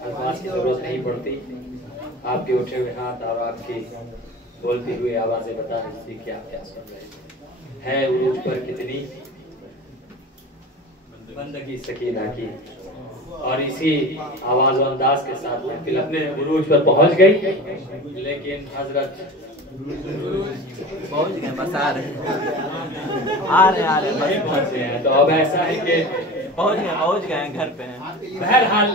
अल्फाज की जरूरत नहीं पड़ती। आपके उठे हुए हाथ और आपकी बोलती हुई आवाजें बता रही थी कि आप क्या सुन रहे थे। है उरूज पर कितनी बंदगी सकीना की, और इसी आवाज और अंदाज के साथ महफिल अपने उरूज पर पहुंच गई। लेकिन हजरत पहुंच गए, बस आ रहे पहुंचे हैं। तो अब ऐसा है कि पहुंच गए घर पे हैं। बहरहाल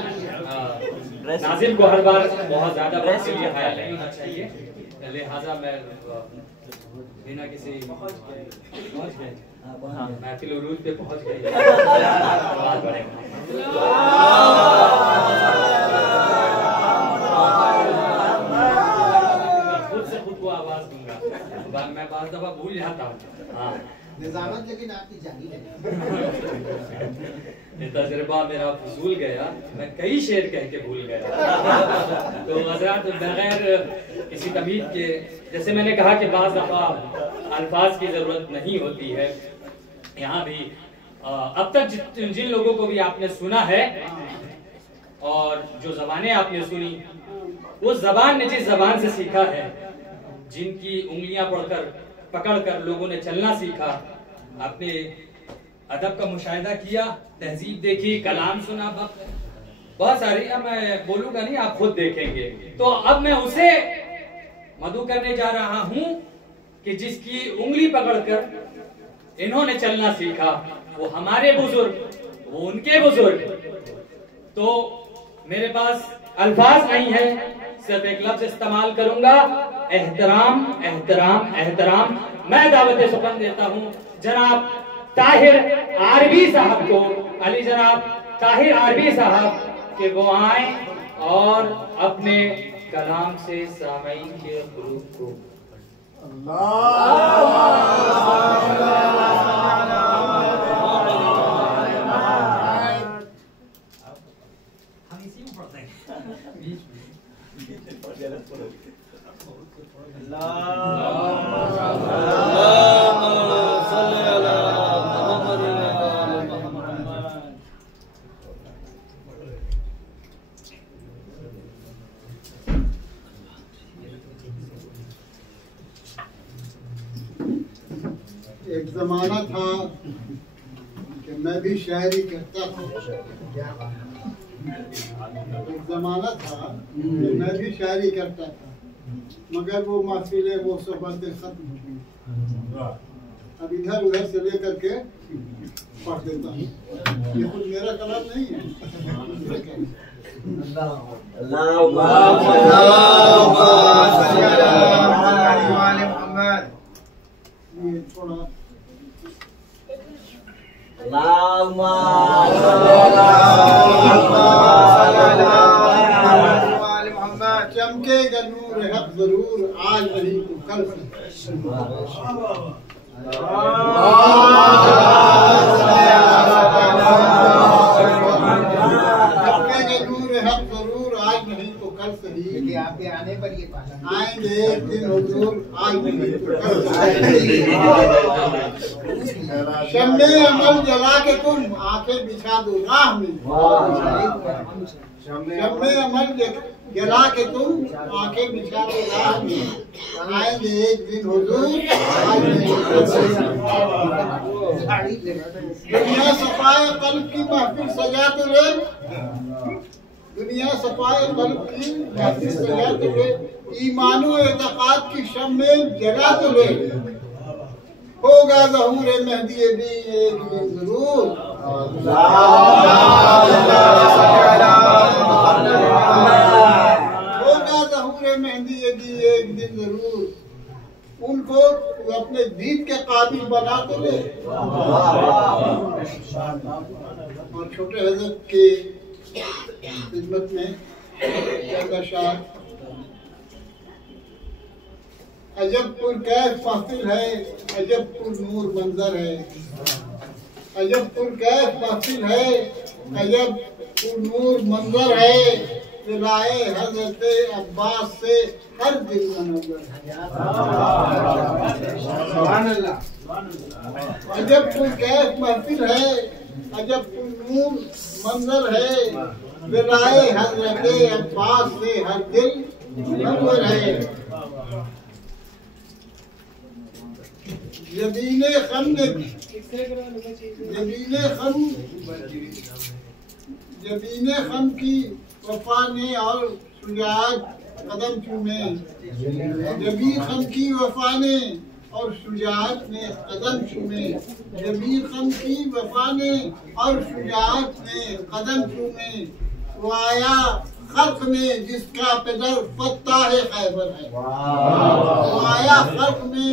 नाजिम को हर बार बहुत ज्यादा वक्त के लिए हाया नहीं होना चाहिए, लिहाजा मैं बिना किसी पहुंच गए महफिल उरूज पे पहुंच गई। आवाज बढ़ेगा। खुद से खुद को आवाज दूंगा, मैं बार दफा भूल जाता हूँ। हाँ, निजामत लेकिन आपकी जानी है। ये तजुर्बा मेरा फजूल गया, मैं कई शेर कह के भूल गया। तो हज़रात बगैर किसी तमीज़ के, जैसे मैंने कहा कि बाज़ दफ़ा अल्फाज की ज़रूरत नहीं होती है, यहाँ भी अब तक जिन लोगों को भी आपने सुना है और जो ज़बानें आपने सुनी, वो ज़बान ने जिस ज़बान से सीखा है, जिनकी उंगलियां पकड़कर लोगों ने चलना सीखा, अपने अदब का मुशाहिदा किया, तहजीब देखी, कलाम सुना, बहुत सारी, अब मैं बोलूंगा नहीं, आप खुद देखेंगे। तो अब मैं उसे मदू करने जा रहा हूं कि जिसकी उंगली पकड़कर इन्होंने चलना सीखा, वो हमारे बुजुर्ग, वो उनके बुजुर्ग। तो मेरे पास अल्फाज नहीं है, सिर्फ एक लफ्ज इस्तेमाल करूंगा, एहतराम एहतराम एहतराम। मैं दावत सुपन देता हूं जनाब ताहिर आरबी साहब को, अली जनाब ताहिर आरबी साहब के वो आए और अपने कलाम से सामईन के कुलूब को हम इसी में पढ़ते हैं। एक जमाना था कि मैं भी शायरी करता था। एक जमाना था कि मैं भी शायरी करता था, मगर वो महफिलें, वो सोहबतें खत्म हो गई। अब इधर उधर से लेकर के पढ़ देता हूँ। ये खुद मेरा कलाम नहीं है। ये थोड़ा चमकेगा नूर हक जरूर, आज नहीं तो कल से। चमकेगा नूर हक जरूर, आज नहीं तो कल सही। आपके आने पर ये आएंगे एक दिन हुजूर, आज नहीं तो कल सही। शम्मे अमल जला के तुम आंखें बिछा दो राह में। शम्मे अमल जला के तुम आंखें बिछा दो राह में, आएंगे एक दिन हुजूर, आज नहीं तो कल सही। दुनिया सफाए कल्ब की महफिल सजा तो ले, दुनिया सफाए कल्ब की महफिल सजा तो ले, ईमानो एतकाद की शम्मे जला तो ले। होगा ज़हूर मेहदी भी एक दिन जरूर। होगा ज़हूर मेहदी भी एक दिन जरूर। उनको अपने दीद के काबिल बना तो ले। और छोटे हजरत के खिदमत में शाह, अजब पुरकैफ महफिल है, अजब पुरनूर मंजर है। अजब पुरकैफ महफिल है, अजब पुरनूर मंजर है। रिलाए हजरत अब्बास से हर दिल मनव्वर है। अजब पुरकैफ महफिल है, अजब पुरनूर मंजर है। विलाए हजरत अब्बास से हर दिल मुनव्वर है। जबीने खम की वफा ने और शुजाअत कदम चूमे। जबीन खम की वफा ने और शुजाअत ने कदम चूमे। जबीन खम की वफा ने और शुजाअत ने कदम चूमे। वो आया खल्क में जिसका पिदर फत्ताह खैबर है। वो आया खल्क में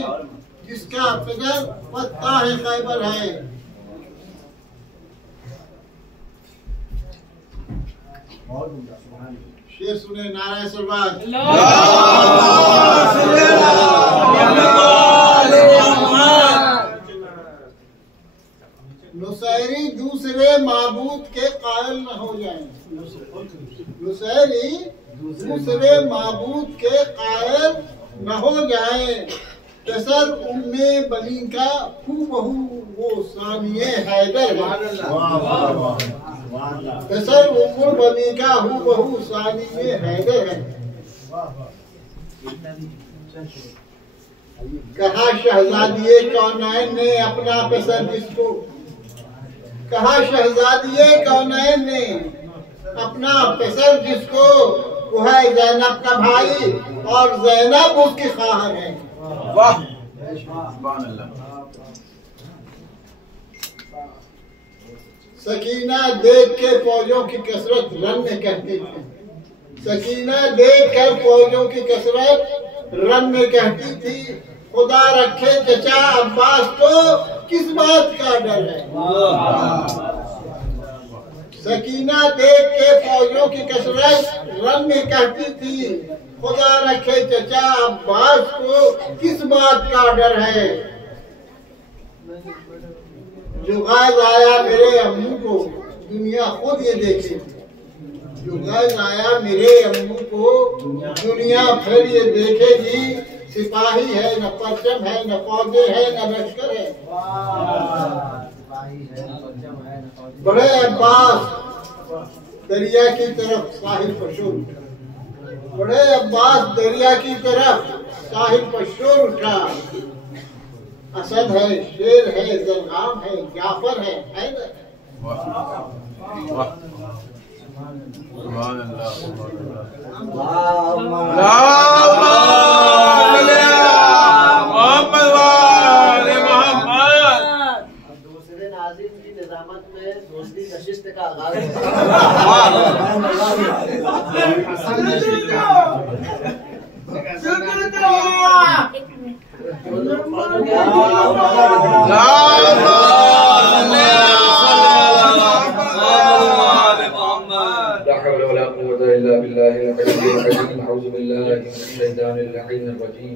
जिसका पिदर फत्ताह खैबर है। शेर सुने नारायण सरबाज। नुसैरी दूसरे माबूद के कायल न हो जाए। नुसैरी दूसरे माबूद के कायल न हो जाए। कसर उम्मे बनी का हूबहू वो सानिए हैदर है। कसर उम्मे बनी का हूबहू सानिए हैदर है। कहा शहजादिये कौनैन ने अपना कसर जिसको। कहा शहजादिये कौनैन ने अपना कसर जिसको। वो है ज़ैनब का भाई और ज़ैनब उसकी ख़्वाहर है। वाह सकीना देख के फौजों की कसरत रन में कहती थी। सकीना देख कर फौजों की कसरत रन में कहती थी। खुदा रखे चचा अब्बास को किस बात का डर है। सकीना देख के फौजों की कसरत रन में कहती थी। खुदा रखे चचा अब्बास को किस बात का डर है। जो गायब आया मेरे अम्मू को दुनिया खुद ये देखे। जो गायब आया मेरे अम्मू को दुनिया फिर ये देखेगी। सिपाही है न परचम है न फौजे है न लश्कर है। बड़े अब्बास दरिया की तरफ साहिल पर शोर उठा। बड़े अब्बास दरिया की तरफ साहिल पर शोर उठा। असद है शेर है जलगाम है जाफर है हैदर है। दूसरे नाज़िम की निज़ामत में दूसरी नशिस्त का आगाज़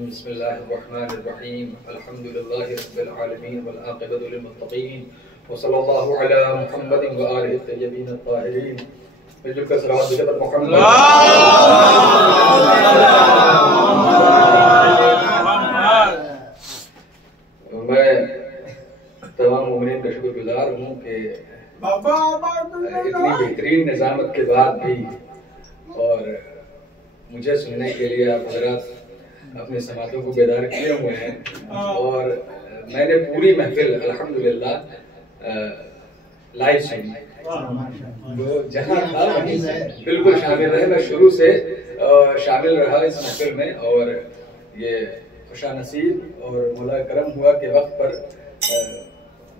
बिस्मिल्लाहिर्रहमानिर्रहीम अल्हम्दुलिल्लाहि रब्बिल आलमीन वल आक़िबतु लिल मुत्तक़ीन व सल्लल्लाहु अला मुहम्मदिन व आलिहि तय्यबीन अत्ताहिरीन। मिलजुल कर सलावत भेजो मोहम्मद। मैं तमाम मोमिनीन का शुक्रगुजार हूँ कि इतनी बेहतरीन निज़ामत के बाद भी और मुझे सुनने के लिए आप हज़रात अपने समातों को बेदार किए हुए हैं। और मैंने पूरी महफिल अल्हम्दुलिल्लाह लाइव सुनी। तो जहाँ था वहीं बिल्कुल शामिल रहे। मैं शुरू से शामिल रहा इस महफिल में। और ये खुशानसीब और मौला करम हुआ कि वक्त पर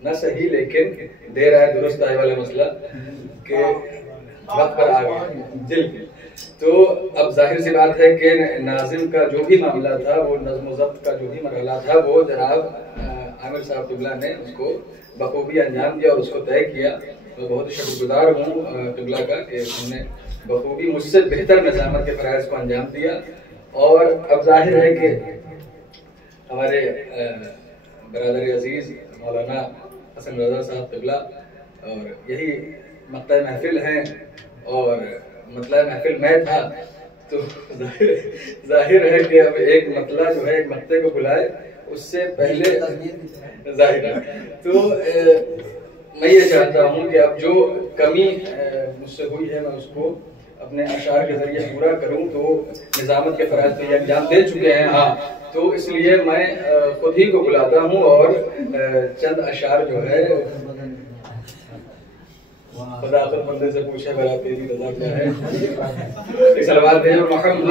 न सही लेकिन देर आए दुरुस्त आए वाला मसला के वक्त पर आ गया जल्दी। तो अब जाहिर सी बात है कि नाजिम का जो भी मामला था, वो नज़्म ज़ब्त का जो भी मरहला था, वो जनाब आमिर साहब क़िबला ने उसको बखूबी अंजाम दिया और उसको तय किया। तो बहुत शुक्रगुजार हूँ क़िबला का कि उन्होंने बखूबी मुझसे बेहतर निज़ामत के फ़राइज़ को अंजाम दिया। और अब जाहिर है कि हमारे बरादर अजीज़ मौलाना हसन रज़ा साहब क़िबला और यही मक़ता महफिल हैं और मतलब महफिल में था। तो जाहिर है कि अब एक मतला जो है एक मक्ते को बुलाए उससे पहले जाहिर है। तो मैं ये चाहता हूँ कि अब जो कमी मुझसे हुई है मैं उसको अपने अशार के जरिए पूरा करूँ। तो निजामत के फराज पे एग्जाम दे चुके हैं, हाँ, तो इसलिए मैं खुद ही को बुलाता हूँ और चंद अशार जो है खुदा खुद बंदे से पूछे मेरा तेरी रजा क्या है। सलवात भेजो मोहम्मद।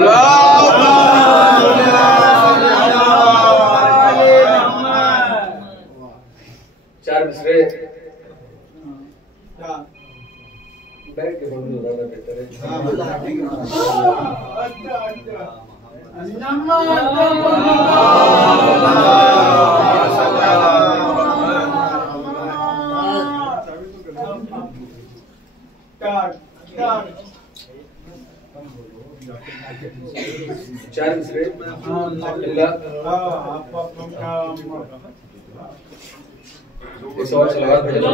चार मिसरे बैठ के बोलना ज्यादा बेहतर है। चार मिसरे इस और सलवात भेजो।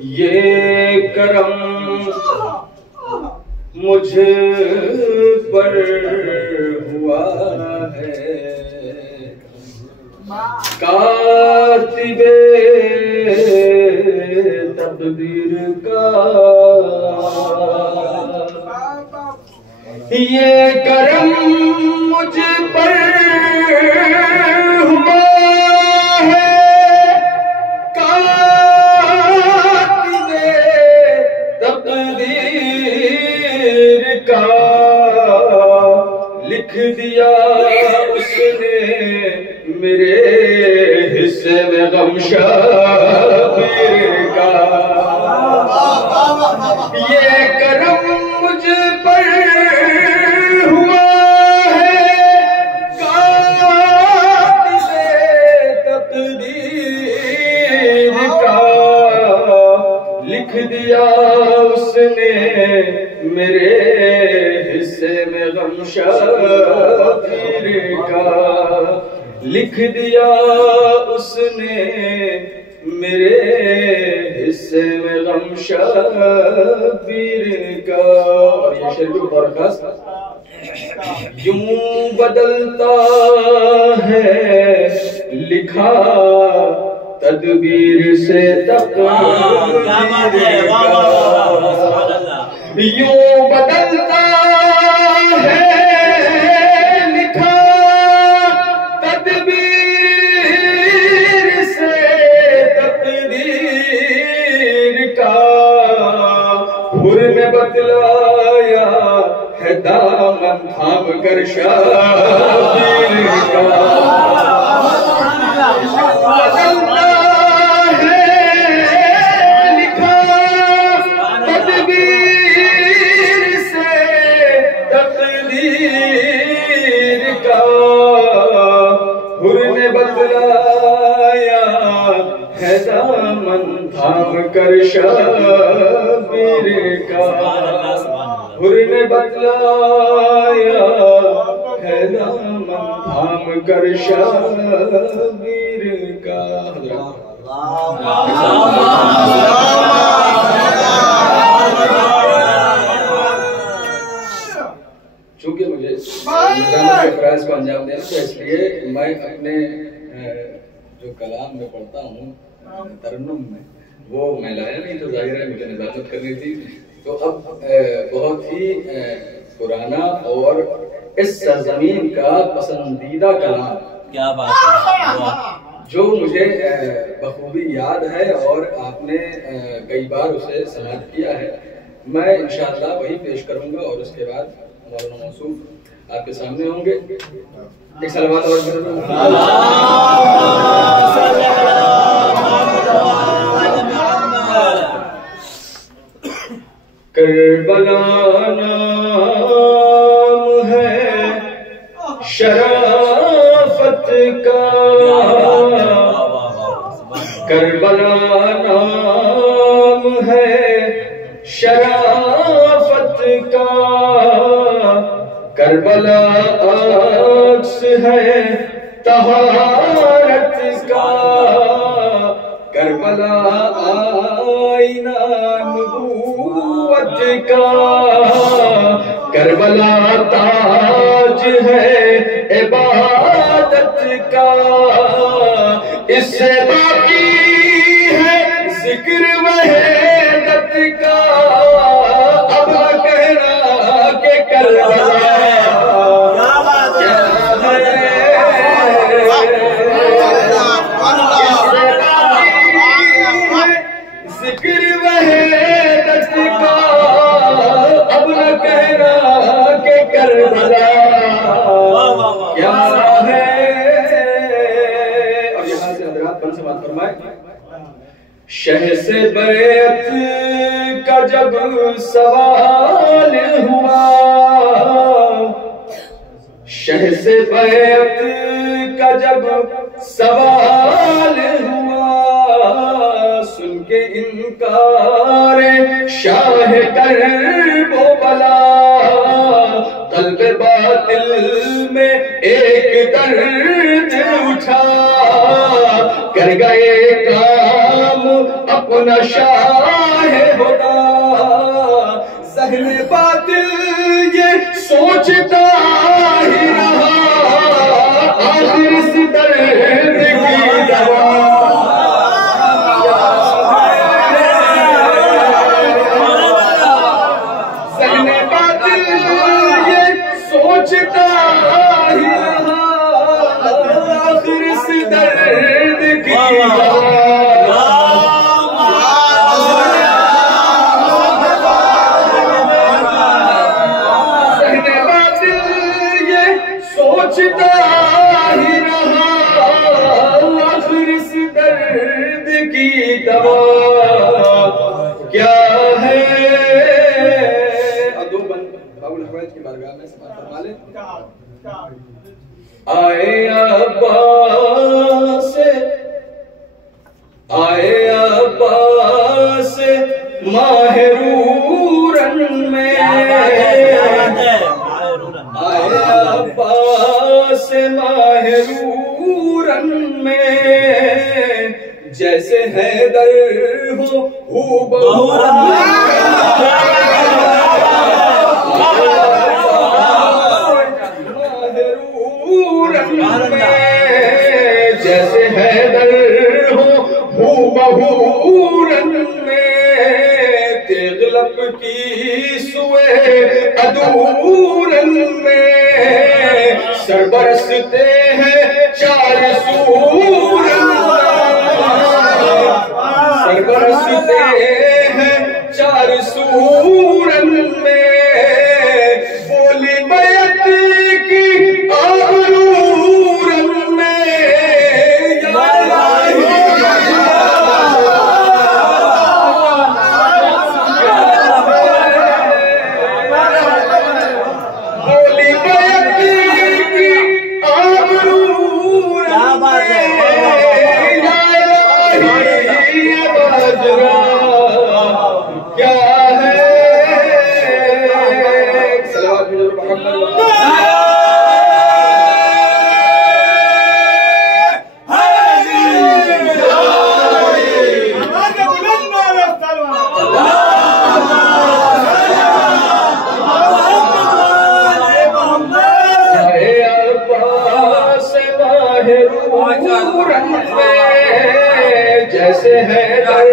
ये करम मुझ पर हुआ है कातिबे तकदीर का, ये करम मुझ पर हुआ है कातिबे तकदीर का, लिख दिया उसने मेरे हिस्से में गम शाबिर का। ये करम मुझ पर हुआ है कातिबे तकदीर का, लिख दिया उसने मेरे हिस्से में गम शाबिर का, लिख दिया उसने मेरे हिस्से में गम शाबिर का। और ये शेर भी बहुत खास, यूं बदलता है लिखा तदबीर से तकदीर का, यूं बदलता है बतलाया है दामन थाम कर शाबिर का, बदलता है लिखा तदबीर से तकदीर का, हुर ने बतलाया है दामन थाम कर शाबिर का, हुर ने बतलाया है दामन थाम कर शाबिर का। चूंकि मुझे निजामत के फराइज को अंजाम देना है, इसलिए मैं अपने जो कलाम में पढ़ता हूँ तरन्नुम में वो मैं लाया नहीं, तो जाहिर है मुझे निजामत करनी थी। तो अब बहुत ही पुराना और इस सरजमीन का पसंदीदा कलाम, क्या बात है, जो मुझे बखूबी याद है और आपने कई बार उसे समाअत किया है, मैं इंशाअल्लाह वही पेश करूंगा और उसके बाद मौलाना मौसूफ आपके सामने होंगे। एक सलवात और करबला नाम है शराफत का, करबला नाम है शराफत का, करबला अक्स है तहारत का, करबला आईना नबूवत का, करबला ताज है शह से बैत का जब सवाल हुआ, शह से बैत का जब सवाल हुआ, सुन के इनकार शाह कर वो बला, कल्ब बातिल में एक दर्द उठा, कर गए काम अपना शाह होता, सहने बातिल ये सोचता ही रहा, आखिर इस दर्द की दवा, सहने बातिल ये सोचता ही रहा, आखिर इस दर्द की दवा। सोचता ही रहा, आखिर इस दर्द की दवा क्या है। दो बंद बाबुल हवाइज की बारगाह में समाप्त फरमा ले। आए अब्बास, आए अब्बास माहरूरन में, अब्बास माहरूरन में, जैसे हैदर हो हूबहू माहरूरन में, जैसे हैदर हो हूबहूरन में, तेगलब की सुए अदूरन में, सर बरसते हैं चार सूरन में, सर बरसते हैं चार सूरन में, बोली बैत की आबरूरन में, जैसे हैदर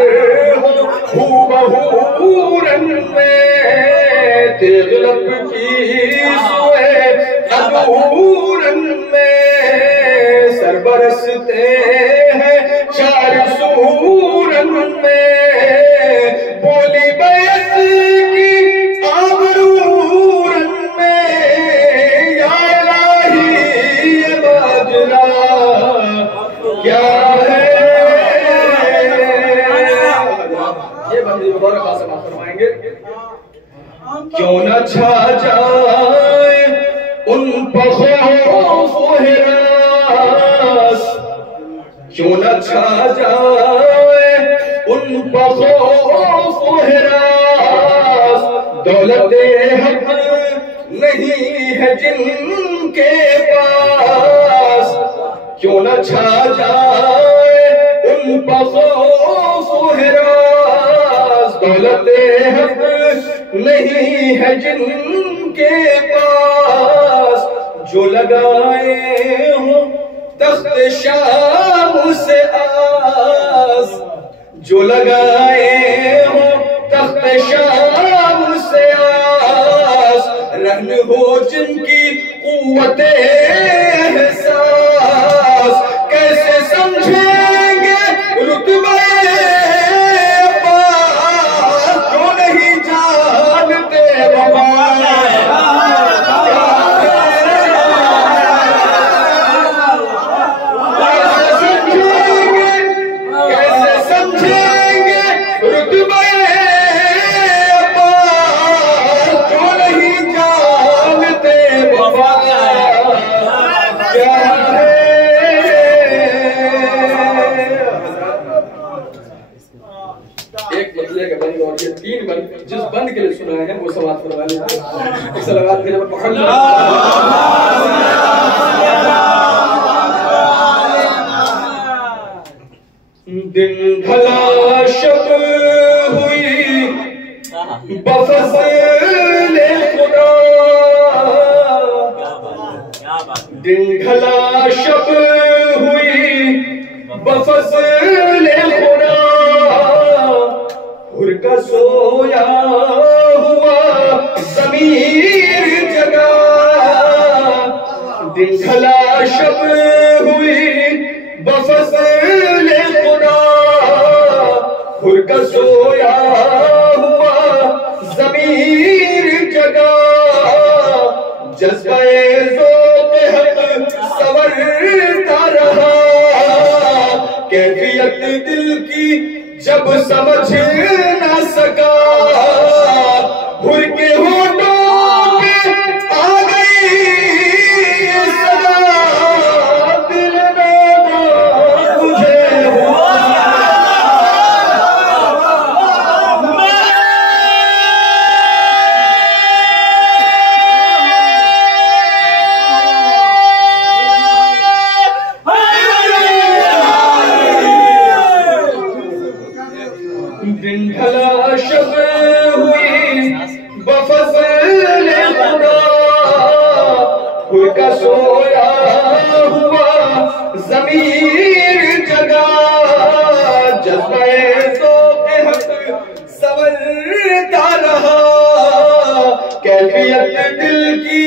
हो हूबहूरन में, तेगलब की सुए अदूरन में, सर बरसते हैं चार सूरन में, बोली बैत की आबरूरन में, या इलाही ये माजरा क्या है। ये बंदी मुबारक से माफ फरमाएंगे। क्यों न छा जाए उन पर खौफ हिरास, क्यों न छा जाए उन पर खौफ हिरास, दौलते हक नहीं है जिनके पास, क्यों न छा जाए उन पर खौफ हिरास, दौलते हक नहीं है जिनके पास, जो लगाए हो तख्त शाम से आस, जो लगाए हो तख्त शाम से आस, रहन हो जिनकी कुव्वते एहसास, कैसे समझेंगे रुतबे अब्बास, जो नहीं जानते वफा, एक मतले का बंद और ये 3 बंद जिस बंद के लिए सुनाए हैं वो समाप्त करवा लें। सलावत भेजा दिन ढला शब हुई बफज़ले खुदा, दिन ढला शब हुई बफज़ले खुदा, हुर का सोया हुआ ज़मीर जगा, दिन ढला शब हुई बफज़ले खुदा, हुर का सोया हुआ ज़मीर जगा, जज़्बे ज़ौक़े हक़ संवरता रहा, कैफियत दिल की जब समझ न सका, हुर के होठों पे आ गई सदा, दिल नादा तुझे हुआ। दिन ढला शब हुई बफज़ले खुदा, हुर का सोया हुआ ज़मीर जगा, जज़्बे ज़ौक़े हक़ संवरता रहा, कैफियत दिल की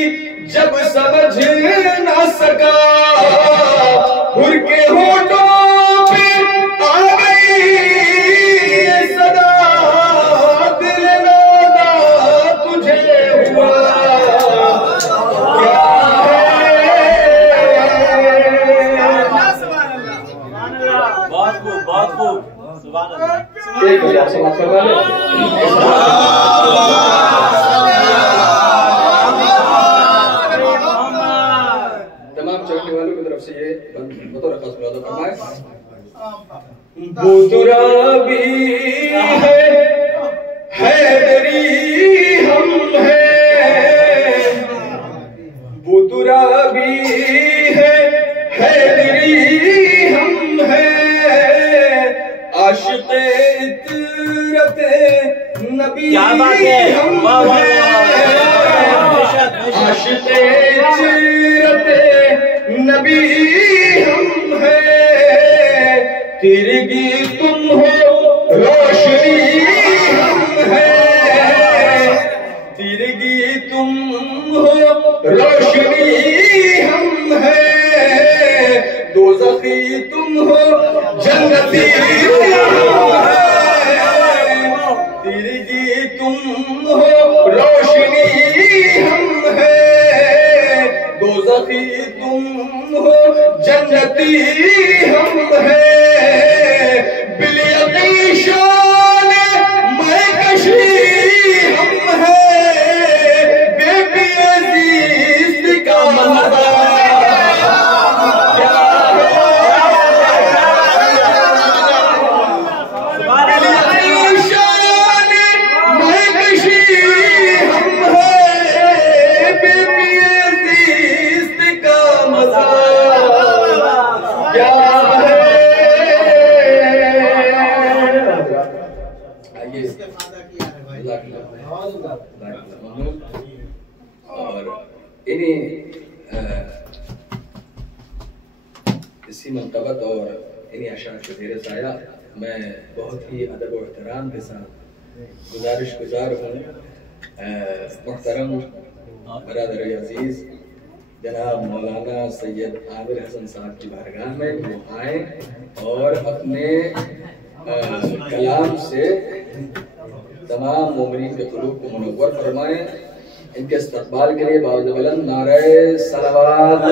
जब समझ न सका, हुर के होठों पे आ गई सदा, दिल नादा तुझे हुआ। क्या बहुत खूब सुभान अल्लाह। एक बजे आप समाप्त करवा लें। तमाम चढ़ने वालों की तरफ से ये बतौर खास मुलाज़ा फरमाए। बुजुरा भी है हैदरी हम हैं, बुजुरा भी है हैदरी हम हैं, आशिक़े इतरते नबी क्या बात है, हम वाह वाह हैं, आशिक़े इतरते नबी हम हैं, तिरगी तुम हो रोशनी हम हैं, तिरगी तुम हो रोशनी हम हैं, दोज़खी तुम हो जन्नती हम हैं, तिरगी तुम हो रोशनी हम हैं, दोज़खी तुम हो जन्नती हम हैं, बिल-यक़ीन शान मैं कशी हम हैं, बेबी अज़ीज़ का मज़ा क्या है, बिल-यक़ीन शान मैं कशी हम हैं, बेबी अज़ीज़ का मज़ा क्या है। आइए और इन्हीं इसी मंतबत और इन्हीं अशार के ज़ेर साया मैं बहुत ही अदब और एहतराम के साथ गुजारिश गुजार हूँ मुहतरम बरादर अजीज़ जनाब मौलाना सैयद आबिर हसन साहब की बारगाह में वो आए और अपने कलाम से तमाम मोमिनीन के क़ुलूब को मुनव्वर फरमाएं। इनके इस्तक़बाल के लिए बावजूद बुलंद नारे सलावत